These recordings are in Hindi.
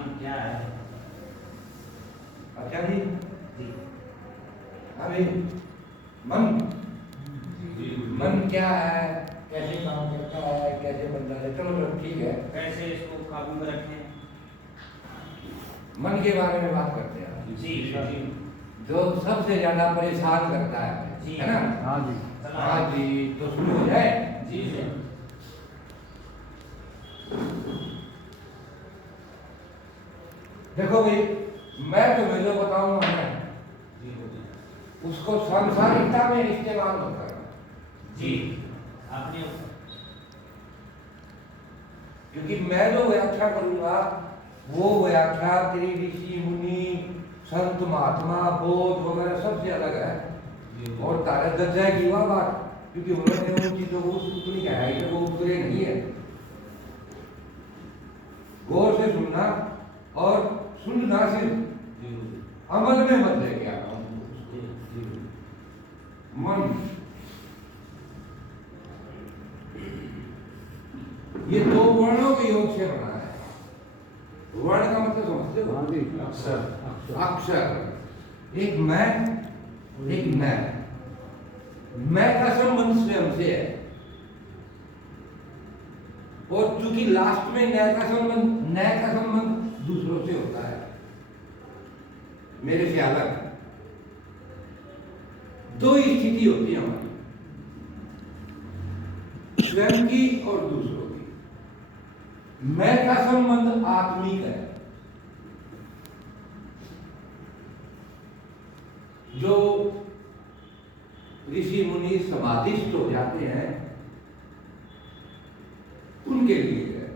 मन क्या है? अच्छा जी, जी अभी मन मन क्या है, कैसे काम करता है, कैसे बनता है, चलो ठीक है। कैसे इसको काबू में रखें? मन के बारे में बात करते हैं। जी जी जो सबसे ज्यादा परेशान करता जी है ना? हाँ जी। हाँ जी, तो शुरू हो जाए। जी जी देखो भाई, मैं तुम्हें जो बताऊंगा ना, उसको सांसारिकता में इस्तेमाल होता है। जी आपने क्योंकि मैं जो व्याख्या करूंगा वो व्याख्या तेरी ऋषि मुनि संत महात्मा बोध वगैरह सबसे अलग है। और तारा दर्ज जाएगी वह बात, क्योंकि उन्होंने उन चीजों को उतनी गहराई से वो उतरे नहीं है। गौर से सुनना, और सुनना सिर्फ, अमल में मत लेके आना। मन ये दो वर्णों के योग से बना है। वर्ण का मतलब समझते हो? हाँ जी। अक्षर, एक मैं, एक मैं का संबंध स्वयं से है। और चूंकि लास्ट में नय का संबंध दूसरों से होता है, मेरे से अलग। दो ही स्थिति होती है हमारी, स्वयं की और दूसरों की। मैं का संबंध आत्मिक है, जो ऋषि मुनि समाधिस्थ हो जाते हैं उनके लिए है।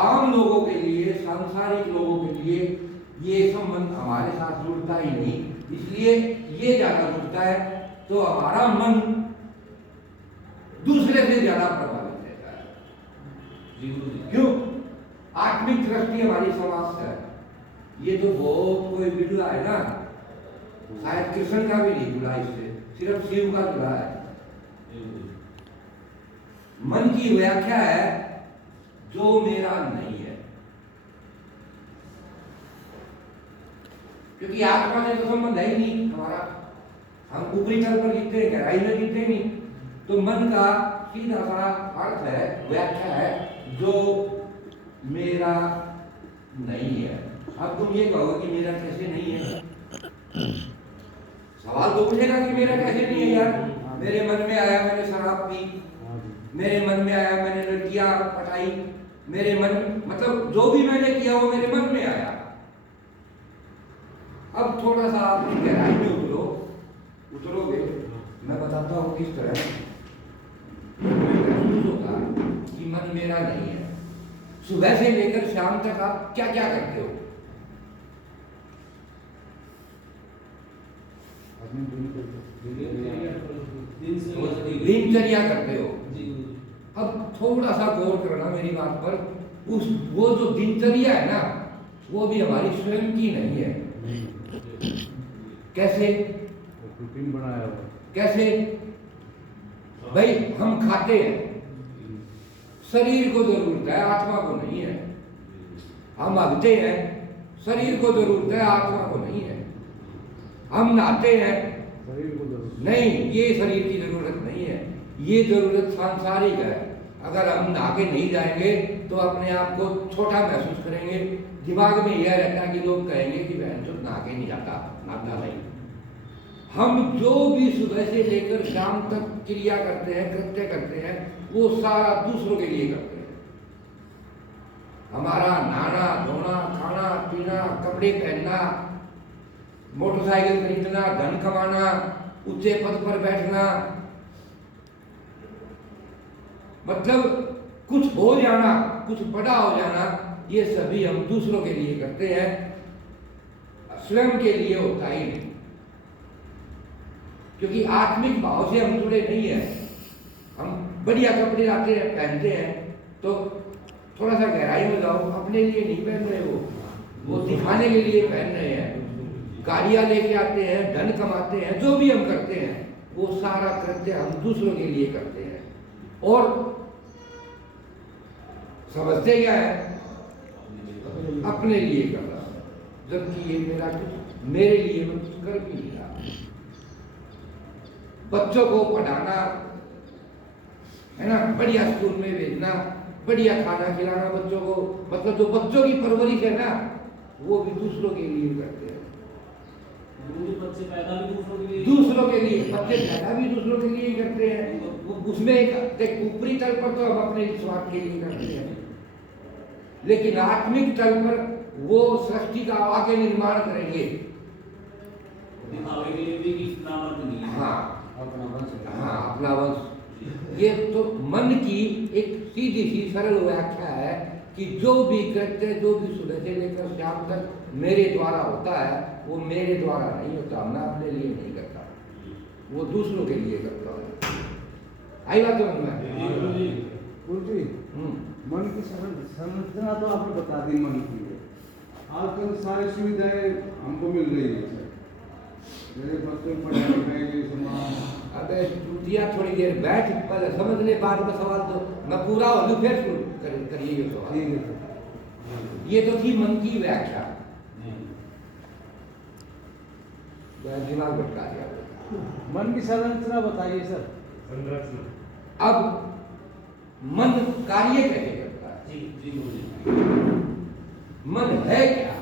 आम लोगों के लिए, सांसारिक लोगों के लिए ये संबंध हमारे साथ जुड़ता ही नहीं, इसलिए ये ज्यादा जुड़ता है, तो हमारा मन दूसरे से ज्यादा प्रभावित रहता है। क्यों? आत्मिक दृष्टि हमारी समाज है। ये तो बहुत कोई विजुला है ना, शायद कृष्ण का भी नहीं जुड़ा इससे, सिर्फ शिव का जुड़ा है। मन की व्याख्या है जो मेरा नहीं है, क्योंकि आत्मा से तो संबंध है ही नहीं हमारा। हम ऊपरी तल पर जीते हैं, गहराई में जीते नहीं। तो मन का सीधा सा अर्थ है, व्याख्या है जो मेरा नहीं है। अब तुम ये कहो कि मेरा कैसे नहीं है, सवाल तो पूछेगा कि मेरा कैसे नहीं है यार। मेरे मन में आया मैंने शराब पी, मेरे मन में आया मैंने लड़कियां पटाई, मेरे मन मतलब जो भी मैंने किया वो मेरे मन में आया। अब थोड़ा सा अपनी गहराई में उतरोगे, मैं बताता हूँ किस तरह महसूस होगा कि मन मेरा नहीं है। सुबह से लेकर शाम तक आप क्या क्या करते हो? दिनचर्या करते हो। अब थोड़ा सा गौर करना मेरी बात पर। वो जो दिनचर्या है ना, वो भी हमारी स्वयं की नहीं है। कैसे? रूटीन बनाया हुआ। कैसे भाई? हम खाते हैं, शरीर को जरूरत है, आत्मा को नहीं है। हम भागते हैं, शरीर को जरूरत है, आत्मा को नहीं है। हम नहाते हैं, शरीर को जरूरत नहीं, ये शरीर की जरूरत नहीं है, ये जरूरत सांसारिक है। अगर हम नहा के नहीं जाएंगे तो अपने आप को छोटा महसूस करेंगे। दिमाग में यह रहता है कि लोग कहेंगे कि बहन जो नहा के नहीं जाता, नहाता नहीं। हम जो भी सुबह से लेकर शाम तक क्रिया करते हैं, कृत्य करते हैं, वो सारा दूसरों के लिए करते हैं। हमारा नहाना धोना, खाना पीना, कपड़े पहनना, मोटरसाइकिल खरीदना, धन कमाना, ऊंचे पद पर बैठना, मतलब कुछ हो जाना, कुछ बड़ा हो जाना, ये सभी हम दूसरों के लिए करते हैं, स्वयं के लिए होता ही नहीं। क्योंकि आत्मिक भाव से हम जुड़े नहीं है। हम बढ़िया कपड़े लाते हैं, पहनते हैं, तो थोड़ा सा गहराई में जाओ, अपने लिए नहीं पहन रहे, वो दिखाने के लिए पहन रहे हैं। गाड़ियां लेके आते हैं, धन कमाते हैं, जो भी हम करते हैं वो सारा कृत्य हम दूसरों के लिए करते हैं। और समझते क्या है? अपने लिए कर रहा हूँ, जबकि ये मेरा कुछ मेरे लिए मैं कुछ कर भी नहीं रहा। बच्चों को पढ़ाना है ना, बढ़िया स्कूल में भेजना, बढ़िया खाना खिलाना बच्चों को, मतलब जो बच्चों की परवरिश है ना, वो भी दूसरों के लिए करते हैं। बच्चे पैदा भी दूसरों के लिए, दूसरों के लिए बच्चे पैदा भी दूसरों के लिए ही करते हैं। उसमें एक ऊपरी तल पर तो हम अपने स्वार्थ के लिए करते हैं, लेकिन आत्मिक तल पर वो सृष्टि का आगे निर्माण करेंगे। दिखावे के लिए भी कि नामर्द नहीं है। हाँ, अपना वंश हाँ, अपना वंश। ये तो मन की एक सीधी सी सरल व्याख्या है कि जो भी कृत्य, जो भी सुबह से लेकर शाम तक मेरे द्वारा होता है, वो मेरे द्वारा नहीं होता, मैं अपने लिए नहीं करता, वो दूसरों के लिए करता हूँ। आई बात समझ में? गुरु जी, मन की संरचना तो आपने बता दी मन की है। आजकल सारी सुविधाएं हमको मिल रही है सर, मेरे बच्चों को पढ़ाई लिखाई के समान। अबे टूटिया थोड़ी देर बैठ, पहले समझ ले बात का सवाल, तो मैं पूरा हो लूँ फिर शुरू करिए ये सवाल। ठीक है सर। ये तो थी मन की व्याख्या, दिमाग भटका दिया। मन की संरचना बताइए सर। संरचना। अब मन कार्य कैसे करता है? जी जी गुरुजी। मन है क्या?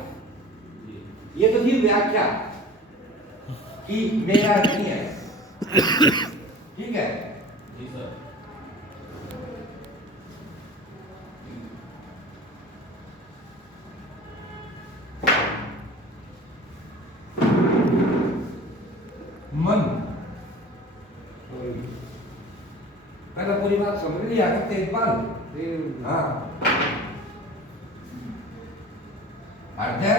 ये तो थी व्याख्या कि मेरा नहीं है, ठीक है। जी सर। मन, पहले पूरी बात समझ लिया करते एक बार। हाँ, हृदय,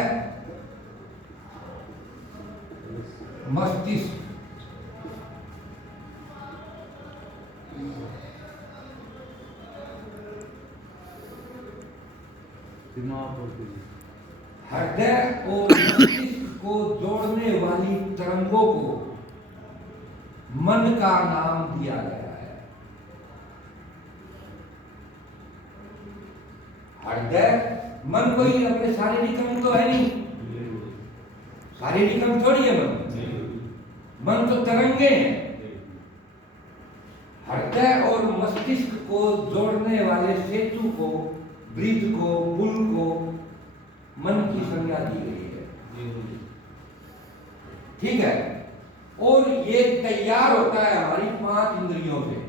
मस्तिष्क, दिमाग और दिल। हृदय और मस्तिष्क को जोड़ने वाली तरंगों को मन का नाम दिया गया है। हृदय, मन कोई अपने शारीरिक अंग तो है नहीं, शारीरिक अंग थोड़ी है मन, मन तो तरंगे हैं। हृदय और मस्तिष्क को जोड़ने वाले सेतु को, ब्रिज को, पुल को मन की संज्ञा दी गई है, ठीक है। और ये तैयार होता है हमारी 5 इंद्रियों से।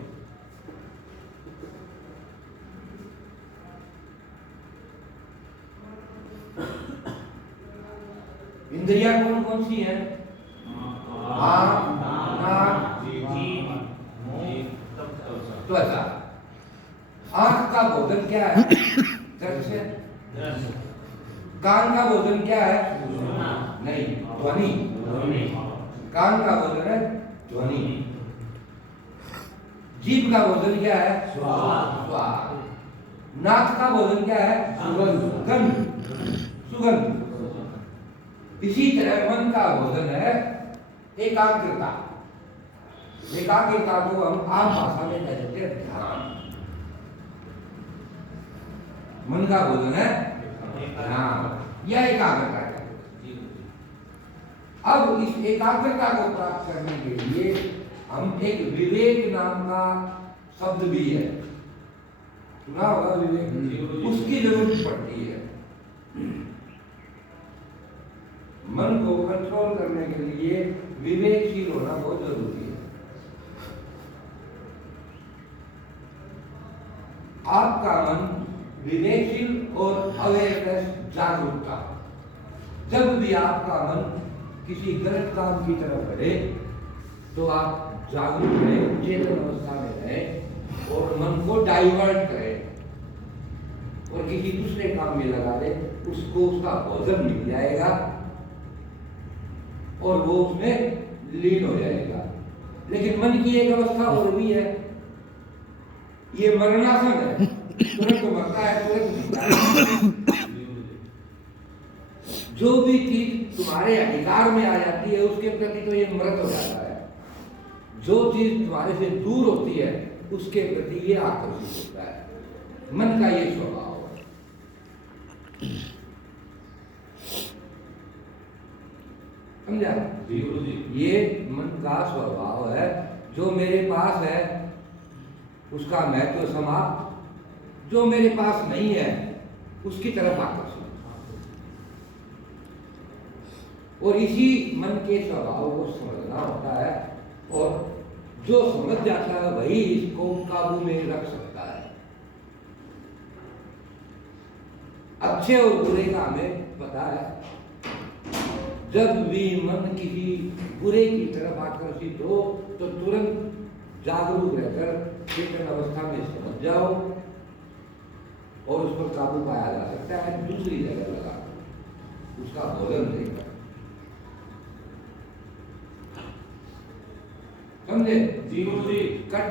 इंद्रियां कौन कौन सी हैं? आँख, नाक, त्वचा। आँख का भोजन क्या है? दृश्य। कान का भोजन क्या है? नहीं, ध्वनि। कान का भोजन है ध्वनि। जीभ का भोजन क्या है? स्वाद। नाक का भोजन क्या है? सुगंध, गंध, सुगंध। इसी तरह मन का भोजन है एकाग्रता। एकाग्रता को हम आम भाषा में कहते हैं ध्यान। मन का भोजन है ध्यान, यह एकाग्रता है। अब इस एकाग्रता को प्राप्त करने के लिए हम एक विवेक नाम का शब्द भी है, सुना होगा विवेक, उसकी जरूरत पड़ती है। मन को कंट्रोल करने के लिए विवेकशील होना बहुत जरूरी है। आपका मन विवेकशील और अवेयरनेस, जागरूकता। जब भी आपका मन किसी गलत काम की तरफ बढ़े तो आप जागरूक रहें, चेतन अवस्था में रहें और मन को डाइवर्ट करें और किसी दूसरे काम में लगा दे, उसको उसका भोजन मिल जाएगा और वो उसमें लीन हो जाएगा। लेकिन मन की एक अवस्था और भी है, ये मरणासन है, तुरंत मरता है, तुरंत जीता है। जो भी चीज तुम्हारे अधिकार में आ जाती है उसके प्रति तो ये मृत हो जाता है, जो चीज तुम्हारे से दूर होती है उसके प्रति ये आकर्षित होता है। मन का ये स्वभाव है। समझा? जी गुरु जी। ये मन का स्वभाव है, जो मेरे पास है उसका महत्व समाप्त, जो मेरे पास नहीं है उसकी तरफ आकर्षित। और इसी मन के स्वभाव को समझना होता है, और जो समझ जाता है वही इसको काबू में रख सकता है। अच्छे और बुरे का हमें पता है। जब भी मन किसी बुरे की तरफ आकर्षित हो तो तुरंत जागरूक रहकर चेतन अवस्था में समझ जाओ और उस पर काबू पाया जा सकता है। दूसरी जगह लगा उसका भोजन देकर, समझे? जी गुरु जी। कट